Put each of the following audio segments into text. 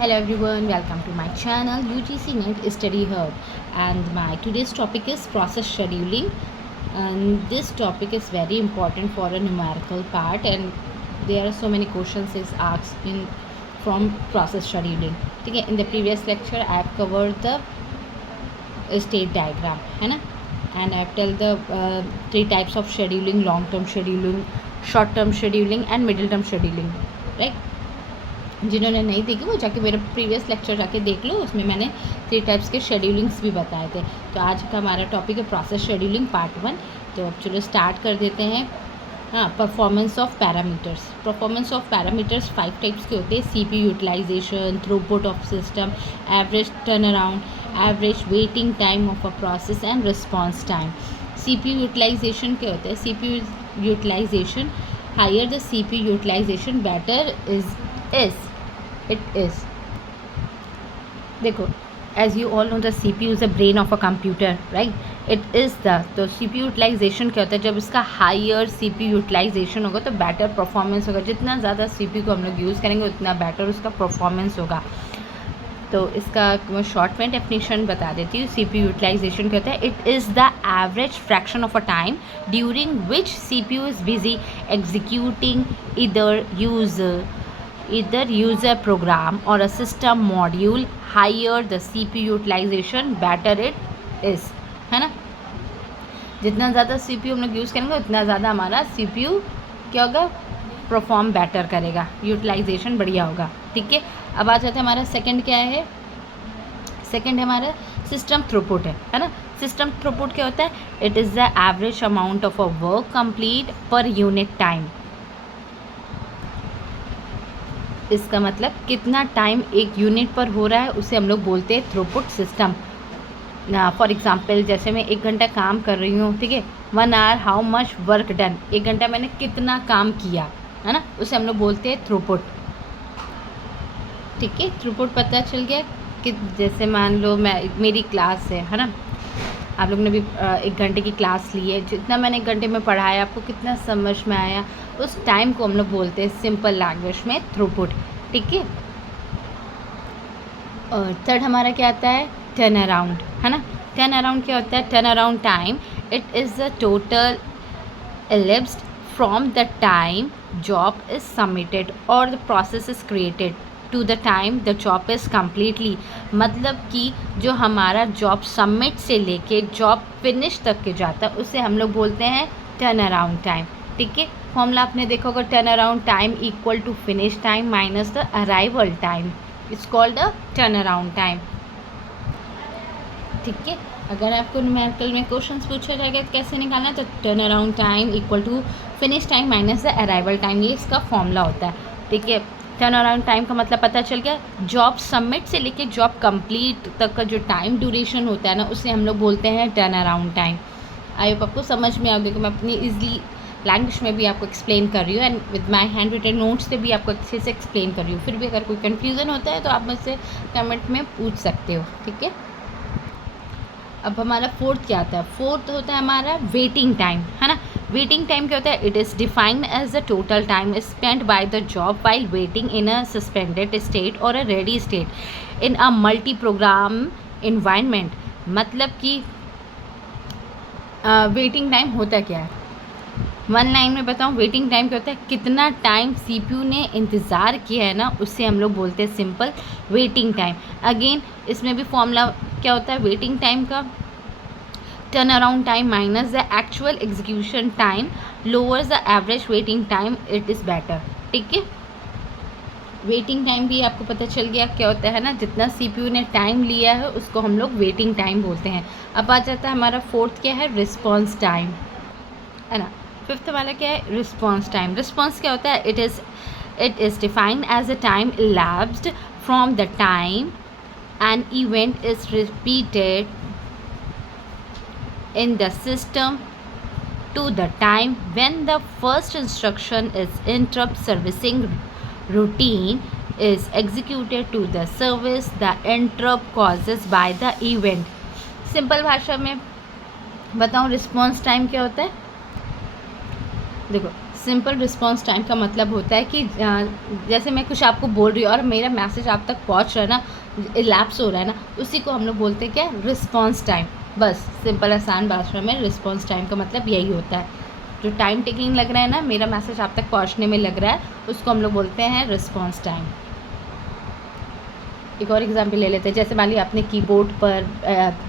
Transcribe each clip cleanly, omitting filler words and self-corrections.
Hello everyone, welcome to my channel UGC Net Study Hub, and my today's topic is process scheduling. And this topic is very important for a numerical part, and there are so many questions is asked in from process scheduling. Okay, in the previous lecture I have covered the state diagram, है ना, and I have tell the three types of scheduling: long term scheduling, short term scheduling and middle term scheduling, right? जिन्होंने नहीं देखी वो जाके मेरा previous lecture जाके देख लो, उसमें मैंने 3 टाइप्स के शेड्यूलिंग्स भी बताए थे। तो आज का हमारा टॉपिक है प्रोसेस शेड्यूलिंग पार्ट 1। तो अब चलो स्टार्ट कर देते हैं। हाँ, performance of parameters. Performance of parameters 5 types के होते हैं: CPU utilisation, throughput of system, average turn around, average waiting time of a process and response time. CPU utilisation क्या होता है? CPU utilisation, higher the CPU utilisation better it is देखो, as you all know the CPU is the brain of a computer, right? it is the तो CPU utilisation क्या होता है? जब इसका हायर CPU यूटिलाइजेशन होगा तो बेटर परफॉर्मेंस होगा। जितना ज़्यादा CPU को हम लोग यूज़ करेंगे उतना बेटर उसका परफॉर्मेंस होगा। तो इसका मैं शॉर्ट में डेफिनेशन बता देती हूँ। CPU यूटिलाइजेशन क्या होता है? It is the average fraction of a time during which CPU is busy executing either user program or a system module. Higher the CPU utilization better it is, है ना। जितना ज़्यादा CPU हम लोग use करेंगे उतना ज़्यादा हमारा CPU क्या होगा? परफॉर्म बेटर करेगा, यूटिलाइजेशन बढ़िया होगा। ठीक है, अब आ जाता है हमारा सेकंड क्या है? सेकंड हमारा सिस्टम थ्रूपुट है ना। सिस्टम थ्रूपुट क्या होता है? It is the average amount of a work complete per unit time. इसका मतलब कितना टाइम एक यूनिट पर हो रहा है उसे हम लोग बोलते हैं थ्रूपुट सिस्टम। फॉर एग्जांपल, जैसे मैं 1 घंटा काम कर रही हूँ, ठीक है, 1 hour how much work done, 1 घंटा मैंने कितना काम किया, है ना, उसे हम लोग बोलते हैं थ्रूपुट। ठीक है, थ्रूपुट पता चल गया कि जैसे मान लो मेरी क्लास है ना, आप लोग ने भी 1 घंटे की क्लास ली है, जितना मैंने 1 घंटे में पढ़ाया आपको कितना समझ में आया, उस टाइम को हम लोग बोलते हैं सिंपल लैंग्वेज में थ्रूपुट। ठीक है, और थर्ड हमारा क्या आता है? टर्न अराउंड, है ना। टर्न अराउंड क्या होता है? Turn around time, it is the total elapsed from the time job is submitted or the process is created to the time the job is completely। मतलब कि जो हमारा जॉब सबमिट से लेके जॉब फिनिश तक के जाता है उसे हम लोग बोलते हैं टर्न अराउंड टाइम। ठीक है, फॉर्मूला आपने देखा होगा, turn around time equal to finish time minus the arrival time, it's called the turn around time. ठीक है, अगर आपको न्यूमेरिकल में क्वेश्चंस पूछा जाएगा तो कैसे निकालना है, तो turn around time equal to finish time minus the arrival time, ये इसका फॉर्मूला होता है। ठीक है, टर्न अराउंड टाइम का मतलब पता चल गया। जॉब सबमिट से लेके जॉब कंप्लीट तक का जो टाइम ड्यूरेशन होता है ना, उसे हम लोग बोलते हैं turn around time. I hope आपको समझ में आ गया कि मैं अपनी ईजिली लैंग्वेज में भी आपको एक्सप्लेन कर रही हूँ and with my hand written notes से भी आपको अच्छे से एक्सप्लेन कर रही हूँ। फिर भी अगर कोई कन्फ्यूज़न होता है तो आप मुझसे कमेंट में पूछ सकते हो। ठीक है, अब हमारा फोर्थ क्या आता है? फोर्थ होता है हमारा वेटिंग टाइम, है ना। वेटिंग टाइम क्या होता है? It is defined as the total time spend by the job while waiting in a suspended state और a ready state in a multi program environment. मतलब कि वेटिंग टाइम होता क्या है? 1 लाइन में बताऊँ, वेटिंग टाइम क्या होता है? कितना टाइम CPU ने इंतज़ार किया है ना, उससे हम लोग बोलते हैं सिंपल वेटिंग टाइम। अगेन इसमें भी फॉर्मूला क्या होता है वेटिंग टाइम का? Turn around time minus the actual execution time lowers the average waiting time, it is better. ठीक है, वेटिंग टाइम भी आपको पता चल गया क्या होता है ना, जितना CPU ने टाइम लिया है उसको हम लोग वेटिंग टाइम बोलते हैं। अब आ जाता है हमारा फोर्थ क्या है? रिस्पॉन्स टाइम, है ना। फिफ्थ वाला क्या है? Response time. रिस्पॉन्स क्या होता है? It is defined as a time elapsed from the time an event is repeated in the system to the time when the first instruction is interrupt servicing routine is executed to the service the interrupt causes by the event। Simple भाषा में बताऊँ response time क्या होता है? देखो, simple response time का मतलब होता है कि जैसे मैं कुछ आपको बोल रही हूँ और मेरा मैसेज आप तक पहुँच रहा है ना, इलैप्स हो रहा है ना, उसी को हम लोग बोलते हैं क्या, रिस्पॉन्स टाइम। बस सिंपल आसान भाषा में रिस्पॉन्स टाइम का मतलब यही होता है। जो टाइम टेकिंग लग रहा है ना, मेरा मैसेज आप तक पहुँचने में लग रहा है, उसको हम लोग बोलते हैं रिस्पॉन्स टाइम। एक और एग्जाम्पल ले लेते हैं। जैसे मान लीजिए आपने कीबोर्ड पर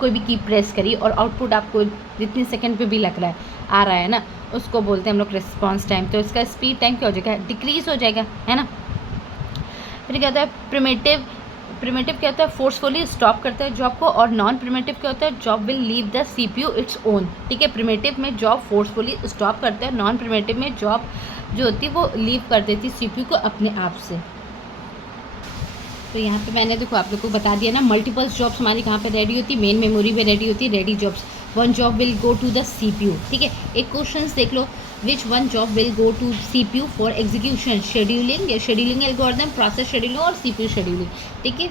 कोई भी की प्रेस करी और आउटपुट आपको जितने सेकंड पे भी लग रहा है आ रहा है ना, उसको बोलते हैं हम लोग रिस्पॉन्स टाइम। तो इसका स्पीड टाइम क्या हो जाएगा, डिक्रीज हो जाएगा, है ना। फिर क्या होता है प्रिमेटिव। प्रिमेटिव क्या होता है, फोर्सफुली स्टॉप करता है जॉब को, और नॉन प्रिमेटिव क्या होता है, job will leave the CPU its own. ठीक है, प्रिमेटिव में जॉब फोर्सफुली स्टॉप करता है, नॉन प्रिमेटिव में जॉब जो होती है वो लीव कर देती है सीपीयू को अपने आप से। तो यहाँ पे मैंने देखो आप लोग को बता दिया ना, मल्टीपल्स जॉब्स हमारी कहाँ पे रेडी होती है, मेन मेमोरी में रेडी होती है, ready jobs. One job will go to the CPU. ठीक है, एक क्वेश्चन देख लो, which one job will go to CPU for execution, scheduling या शेड्यूलिंग एल्गोरिथम, प्रोसेस शेड्यूलिंग और सीपीयू शेड्यूलिंग। ठीक है,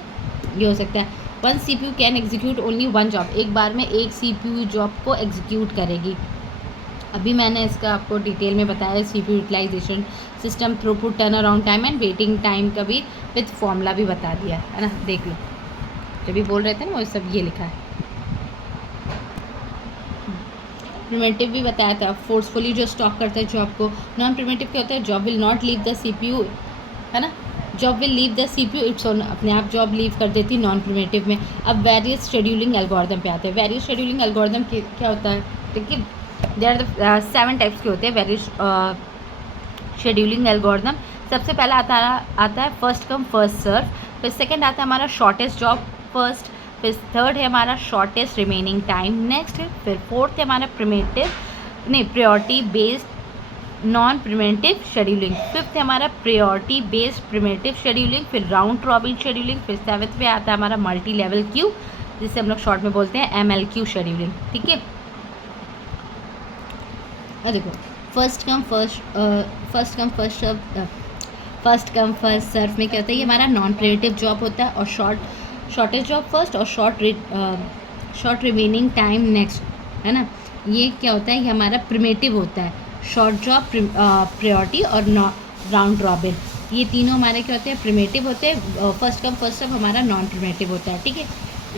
ये हो सकता है। One CPU can execute only one job, एक बार में एक सीपीयू जॉब को एग्जीक्यूट करेगी। अभी मैंने इसका आपको डिटेल में बताया, CPU utilisation, system throughput, turn around time and waiting time का भी विथ फॉर्मूला भी बता दिया है ना, देख लो। जब भी बोल रहे थे ना वो सब ये लिखा है। प्रिमेटिव भी बताया था, फोर्सफुली जो स्टॉप करता है जॉब को। नॉन प्रिमेटिव क्या होता है, job will not leave the CPU, है ना, job will leave the CPU its own, अपने आप जॉब लीव कर देती नॉन प्रिमेटिव में। अब वेरियस शेड्यूलिंग एल्गोरिथम पे आते हैं। वेरियस शेड्यूलिंग एल्गोरिथम क्या होता है, देखिए देयर आर द 7 टाइप्स के होते हैं वेरियस शेड्यूलिंग एल्गोरिथम। सबसे पहला आता है फर्स्ट कम फर्स्ट सर्व, फिर सेकंड आता है हमारा शॉर्टेस्ट जॉब फर्स्ट, फिर थर्ड है हमारा शॉर्टेस्ट रिमेनिंग टाइम नेक्स्ट, फिर फोर्थ है हमारा priority based non primitive scheduling, fifth है हमारा प्रायोरिटी बेस्ड प्रिमेटिव शेड्यूलिंग, फिर राउंड रॉबिन शेड्यूलिंग, फिर सेवन्थ पे आता है हमारा मल्टी लेवल क्यू, जिसे हम लोग शॉर्ट में बोलते हैं MLQ शेड्यूलिंग। ठीक है, देखो फर्स्ट कम फर्स्ट सर्व में क्या होता है, ये हमारा नॉन प्रिमेटिव जॉब होता है, और शॉर्टेस्ट जॉब फर्स्ट और शॉर्ट रिमेनिंग टाइम नेक्स्ट, है ना। ये क्या होता है, ये हमारा प्रिमेटिव होता है, शॉर्ट जॉब, प्रायोरिटी और राउंड रॉबिन, ये तीनों हमारे क्या होते हैं, प्रिमेटिव होते हैं। फर्स्ट कम फर्स्ट सर्व हमारा नॉन प्रिमेटिव होता है। ठीक है,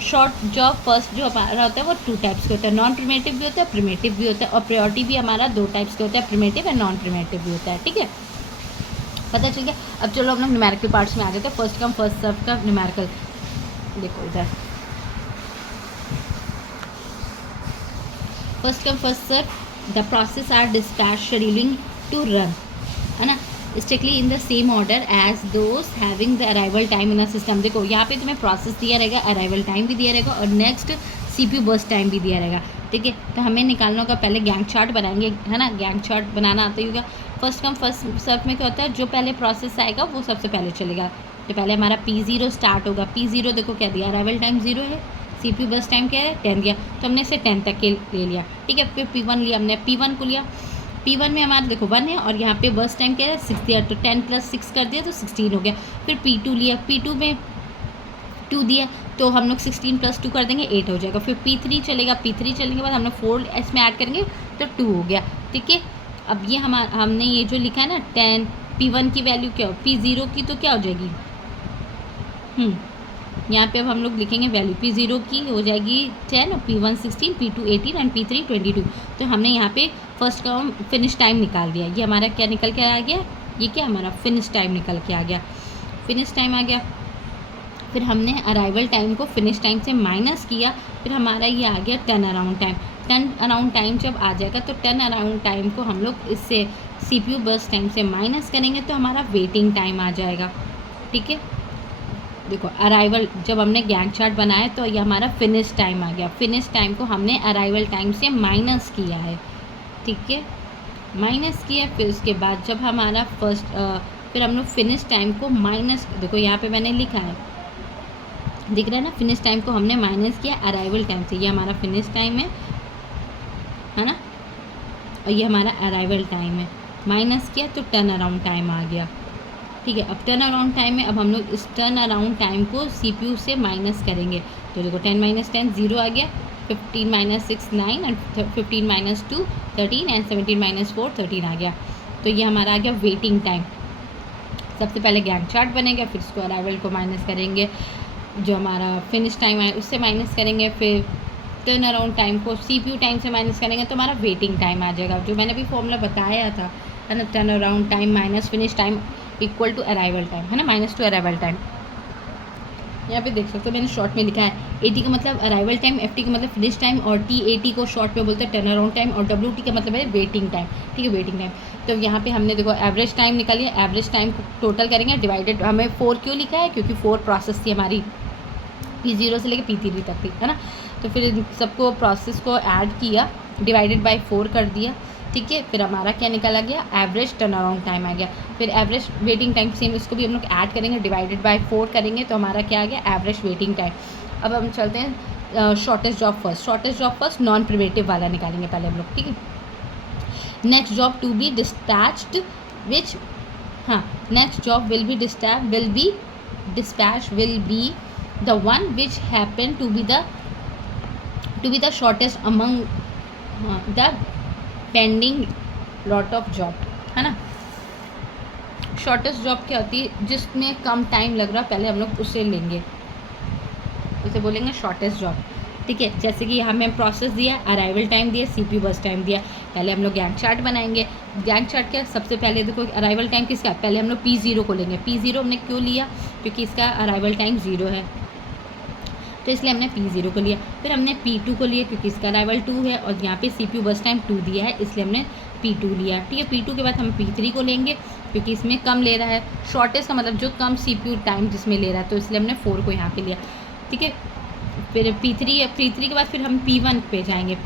शॉर्ट जॉब फर्स्ट जो हमारा होता है वो 2 टाइप्स के होता है, नॉन प्रिमेटिव भी होता है, प्रिमेटिव भी होता है, और प्रायोरिटी भी हमारा 2 टाइप्स के होता है, प्रिमेटिव एंड नॉन प्रिमेटिव भी होता है। ठीक है, पता चल गया। अब चलो हम लोग न्यूमेरिकल पार्ट्स में आ जाते हैं। फर्स्ट कम फर्स्ट सर्व का न्यूमेरिकल देखो इधर, first come first serve, the process are dispatch scheduling to run, है ना, strictly in the same order as those having the arrival time in a system. देखो यहाँ पे तुम्हें प्रोसेस दिया रहेगा, अराइवल टाइम भी दिया रहेगा, और नेक्स्ट सीपीयू बर्स्ट टाइम भी दिया रहेगा। ठीक है, तो हमें निकालना होगा, पहले गैंग चार्ट बनाएंगे, है ना, गैंग चार्ट बनाना आता ही होगा। फर्स्ट कम फर्स्ट सर्व में क्या होता है, जो पहले प्रोसेस आएगा वो सबसे पहले चलेगा। तो पहले हमारा P0 स्टार्ट होगा। P0 देखो क्या दिया, अराइवल टाइम 0 है, सीपीयू बर्स्ट टाइम क्या है 10 दिया, तो हमने इसे 10 तक के ले लिया। ठीक है, फिर P1 लिया हमने, P1 को लिया, P1 में हमारा देखो 1 है, और यहाँ पे बर्स्ट टाइम क्या है 6 दिया, तो 10 + 6 कर दिया तो 16 हो गया। फिर P2 लिया, P2 में 2 दिया, तो हम लोग 16 + 2 कर देंगे 8 हो जाएगा। फिर P3 चलेगा, P3 चलने के बाद हम लोग 4 इसमें ऐड करेंगे तो 2 हो गया। ठीक है, अब ये हमने ये जो लिखा है ना 10, P1 की वैल्यू क्या हो, P0 की तो क्या हो जाएगी, यहाँ पे अब हम लोग लिखेंगे वैल्यू, P0 की हो जाएगी 10, और P1 16, P2 18 एंड P3 22। तो हमने यहाँ पे फर्स्ट का फिनिश टाइम निकाल दिया। ये हमारा क्या निकल के आ गया, ये क्या हमारा फिनिश टाइम निकल के आ गया, फिनिश टाइम आ गया। फिर हमने अराइवल टाइम को फिनिश टाइम से माइनस किया, फिर हमारा ये आ गया turn around time. Turn around time जब आ जाएगा तो टर्न अराउंड टाइम को हम लोग इससे सीपीयू बर्स्ट टाइम से माइनस करेंगे तो हमारा वेटिंग टाइम आ जाएगा। ठीक है, देखो अराइवल जब हमने गैंग चार्ट बनाया तो ये हमारा फिनिश टाइम आ गया, फिनिश टाइम को हमने अराइवल टाइम से माइनस किया है। ठीक है, माइनस किया, फिर उसके बाद जब हमारा फिर हम लोग फिनिश टाइम को माइनस, देखो यहाँ पे मैंने लिखा है, दिख रहा है ना, फिनिश टाइम को हमने माइनस किया अराइवल टाइम से, ये हमारा फिनिश टाइम है ना, और ये हमारा अराइवल टाइम है, माइनस किया तो टर्न अराउंड टाइम आ गया। ठीक है, अब टर्न अराउंड टाइम में अब हम लोग इस टर्न अराउंड टाइम को सीपीयू से माइनस करेंगे, तो देखो 10 - 10 0 आ गया, 15 - 6 9 एंड 15 - 2 13 एंड 17 - 4 13 आ गया। तो ये हमारा आ गया वेटिंग टाइम। सबसे पहले गैंट चार्ट बनेगा, फिर उसको अराइवल को माइनस करेंगे, जो हमारा फिनिश टाइम है उससे माइनस करेंगे, फिर टर्न अराउंड टाइम को CPU टाइम से माइनस करेंगे तो हमारा वेटिंग टाइम आ जाएगा, जो मैंने अभी फॉर्मूला बताया था, है ना। Turn around time minus finish time equal to arrival time, है ना, माइनस टू अराइवल टाइम। यहाँ पे देख सकते हो मैंने शॉर्ट में लिखा है, AT का मतलब अराइवल टाइम, FT का मतलब फिनिश टाइम, और TAT को शॉर्ट में बोलते हैं टर्न अराउंड टाइम, और WT का मतलब है वेटिंग टाइम, ठीक है, वेटिंग टाइम। तो यहाँ पे हमने देखो एवरेज टाइम निकालिए, एवरेज टाइम को टोटल करेंगे डिवाइडेड, हमें 4 क्यों लिखा है, क्योंकि 4 प्रोसेस थी हमारी, P0 से लेकर P3 तक थी, है ना। तो फिर इन सबको प्रोसेस को ऐड किया, डिवाइडेड बाय 4 कर दिया, ठीक है। फिर हमारा क्या निकला गया, एवरेज टर्न अराउंड टाइम आ गया। फिर एवरेज वेटिंग टाइम सेम, इसको भी हम लोग ऐड करेंगे, डिवाइडेड बाय 4 करेंगे तो हमारा क्या आ गया, एवरेज वेटिंग टाइम। अब हम चलते हैं shortest job first. Shortest job first non preemptive वाला निकालेंगे पहले हम लोग, ठीक है। Next job to be dispatched which, हाँ, next job will be dispatched will be the one which happen to be the shortest among the pending lot of job, है ना। शॉर्टेस्ट जॉब क्या होती है, जिसमें कम टाइम लग रहा, पहले हम लोग उसे लेंगे, उसे बोलेंगे शॉर्टेस्ट जॉब, ठीक है। जैसे कि यहाँ में प्रोसेस दिया, अराइवल टाइम दिया, CPU बस टाइम दिया। पहले हम लोग गैंट चार्ट बनाएंगे। गैंट चार्ट क्या, सबसे पहले देखो अराइवल टाइम किसका, पहले हम लोग P0 को लेंगे। P0 हमने क्यों लिया, क्योंकि इसका अराइवल टाइम 0 है, तो इसलिए हमने P0 को लिया। फिर हमने P2 को लिया क्योंकि इसका अराइवल 2 है, और यहाँ पे CPU बस टाइम 2 दिया है, इसलिए हमने P2 लिया, ठीक है। P2 के बाद हम P3 को लेंगे क्योंकि इसमें कम ले रहा है, शॉर्टेस्ट का मतलब जो कम CPU टाइम जिसमें ले रहा है, तो इसलिए हमने 4 को यहाँ पे लिया, ठीक है। फिर P3 के बाद फिर हम P1 पे जाएंगे।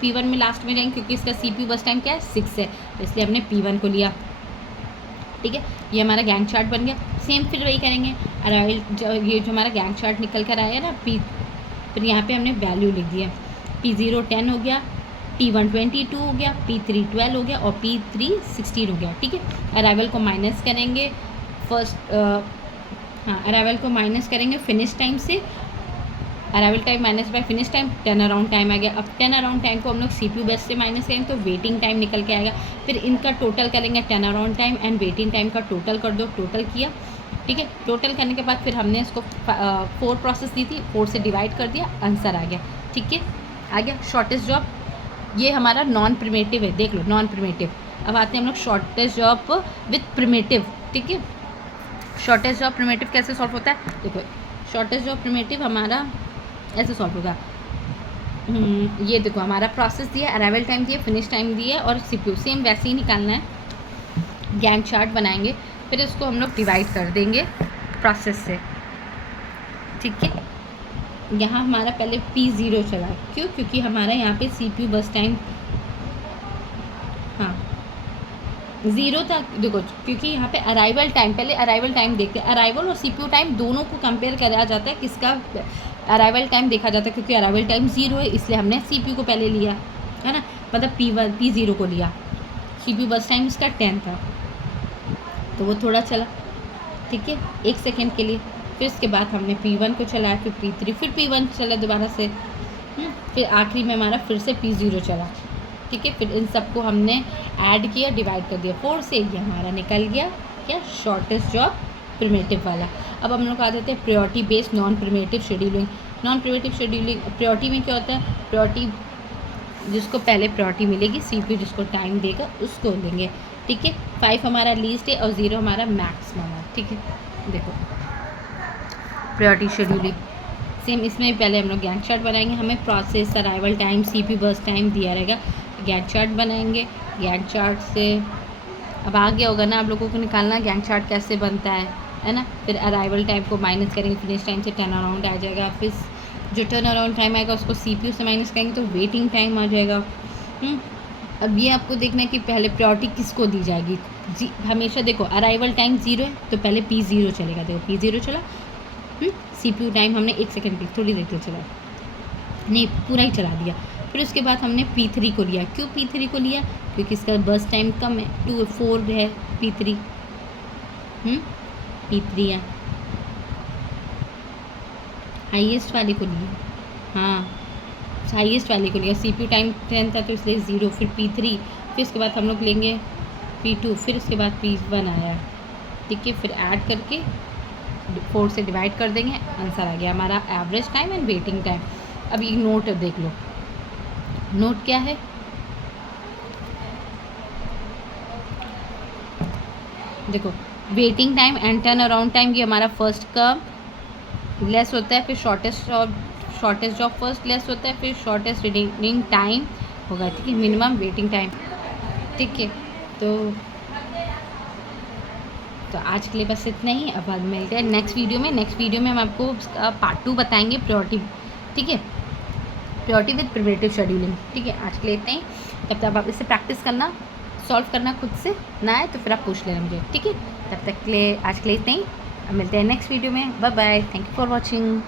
P1 में लास्ट में जाएंगे क्योंकि इसका CPU बस टाइम क्या है, 6 है, तो इसलिए हमने P1 को लिया, ठीक है। ये हमारा गैंट चार्ट बन गया। सेम फिर वही करेंगे, अराइवल ये जो हमारा गैंट चार्ट निकल कर आया ना, फिर यहाँ पे हमने वैल्यू लिख दिया, P0 10 हो गया, T1 22 हो गया, P3 12 हो गया, और P3 16 हो गया, ठीक है। अराइवल को माइनस करेंगे फर्स्ट, हाँ, अराइवल को माइनस करेंगे फिनिश टाइम से, arrival time minus by finish time, turn around time आ गया। अब टर्न अराउंड टाइम को हम लोग CPU बेस से माइनस करेंगे तो वेटिंग टाइम निकल के आएगा। फिर इनका टोटल करेंगे, turn around time and waiting time का टोटल कर दो, टोटल किया, ठीक है। टोटल करने के बाद फिर हमने इसको 4 प्रोसेस दी थी, 4 से डिवाइड कर दिया, आंसर आ गया, ठीक है, आ गया शॉर्टेस्ट जॉब। ये हमारा नॉन प्रिमेटिव है, देख लो नॉन प्रिमेटिव। अब आते हैं हम लोग शॉर्टेस्ट जॉब विथ प्रिमेटिव, ठीक है। शॉर्टेस्ट जॉब प्रिमेटिव कैसे सॉल्व होता है, देखो शॉर्टेस्ट जॉब प्रिमेटिव हमारा ऐसे सॉल्व होगा। ये देखो हमारा प्रोसेस दिया, अराइवल टाइम दिया, फिनिश टाइम दिया, और CPU सेम वैसे ही निकालना है। गैंट चार्ट बनाएंगे, फिर इसको हम लोग डिवाइड कर देंगे प्रोसेस से, ठीक है। यहाँ हमारा पहले P0 चला, क्यों, क्योंकि हमारा यहाँ पे CPU बस टाइम, हाँ, 0 था, देखो क्योंकि यहाँ पे अराइवल टाइम, पहले अराइवल टाइम देखते हैं, अराइवल और CPU टाइम दोनों को कंपेयर करा जाता है, किसका अराइवल टाइम देखा जाता है, क्योंकि अराइवल टाइम 0 है इसलिए हमने CPU को पहले लिया, है ना, मतलब P0 को लिया। CPU बस टाइम इसका 10 था तो वो थोड़ा चला, ठीक है, 1 सेकेंड के लिए। फिर इसके बाद हमने P1 को चलाया, फिर P3, फिर P1 चला दोबारा से, फिर आखिरी में हमारा फिर से P0 चला, ठीक है। फिर इन सबको हमने ऐड किया, डिवाइड कर दिया 4 से, ये हमारा निकल गया क्या, शॉर्टेस्ट जॉब प्रिमेटिव वाला। अब हम लोग आ जाते हैं priority based non primitive scheduling. Non primitive scheduling, priority में क्या होता है, प्रायोरिटी जिसको पहले प्रायोरिटी मिलेगी, CPU जिसको टाइम देगा उसको लेंगे, ठीक है। 5 हमारा लीस्ट है और 0 हमारा मैक्सिमम है, ठीक है। देखो प्रायोरिटी शेड्यूलिंग सेम, इसमें पहले हम लोग गैंट चार्ट बनाएंगे, हमें प्रोसेस, अराइवल टाइम, CPU बस टाइम दिया रहेगा, गैंट चार्ट बनाएंगे। गैंट चार्ट से अब आ गया होगा ना आप लोगों को निकालना गैंट चार्ट कैसे बनता है ना। फिर अराइवल टाइम को माइनस करेंगे, फिनिश टाइम से टर्न अराउंड आ जाएगा, फिर जो टर्न अराउंड टाइम आएगा उसको CPU से माइनस करेंगे तो वेटिंग टाइम आ जाएगा। अब ये आपको देखना है कि पहले प्रायोरिटी किसको दी जाएगी। हमेशा देखो अराइवल टाइम 0 है तो पहले P0 चलेगा, देखो P0 चला, CPU टाइम हमने 1 सेकेंड की थोड़ी देर के लिए चला, नहीं पूरा ही चला दिया। फिर उसके बाद हमने P3 को लिया, क्यों P3 को लिया, क्योंकि इसका बस टाइम कम है, 4 है P3, P3 है, हाईएस्ट वाले को लिया, हाँ हाईएस्ट वाले को लिया। CPU टाइम 10 था तो इसलिए 0, फिर P3, फिर उसके बाद हम लोग लेंगे P2, फिर उसके बाद P1 आया, ठीक है। फिर ऐड करके 4 से डिवाइड कर देंगे, आंसर आ गया हमारा average time and waiting time. अब ये नोट देख लो, नोट क्या है, देखो waiting time and turn around time, ये हमारा फर्स्ट का लेस होता है, फिर शॉर्टेस्ट ऑफ फर्स्ट लेस होता है, फिर शॉर्टेस्ट रीडिंग टाइम होगा, ठीक है, मिनिमम वेटिंग टाइम, ठीक है। तो आज के लिए बस इतना ही। अब बाद मिलते हैं नेक्स्ट वीडियो में। नेक्स्ट वीडियो में हम आपको उसका पार्ट 2 बताएंगे, प्रायोरिटी, ठीक है, प्रायोरिटी विद प्रिवेटिव शेड्यूलिंग, ठीक है। आज के लिए इतना ही, तब तक आप इससे प्रैक्टिस करना, सॉल्व करना खुद से, ना आए तो फिर आप पूछ लेना मुझे, ठीक है। तब तक के लिए आज के लिए इतना ही, अब मिलते हैं नेक्स्ट वीडियो में। Bye bye, thank you for watching.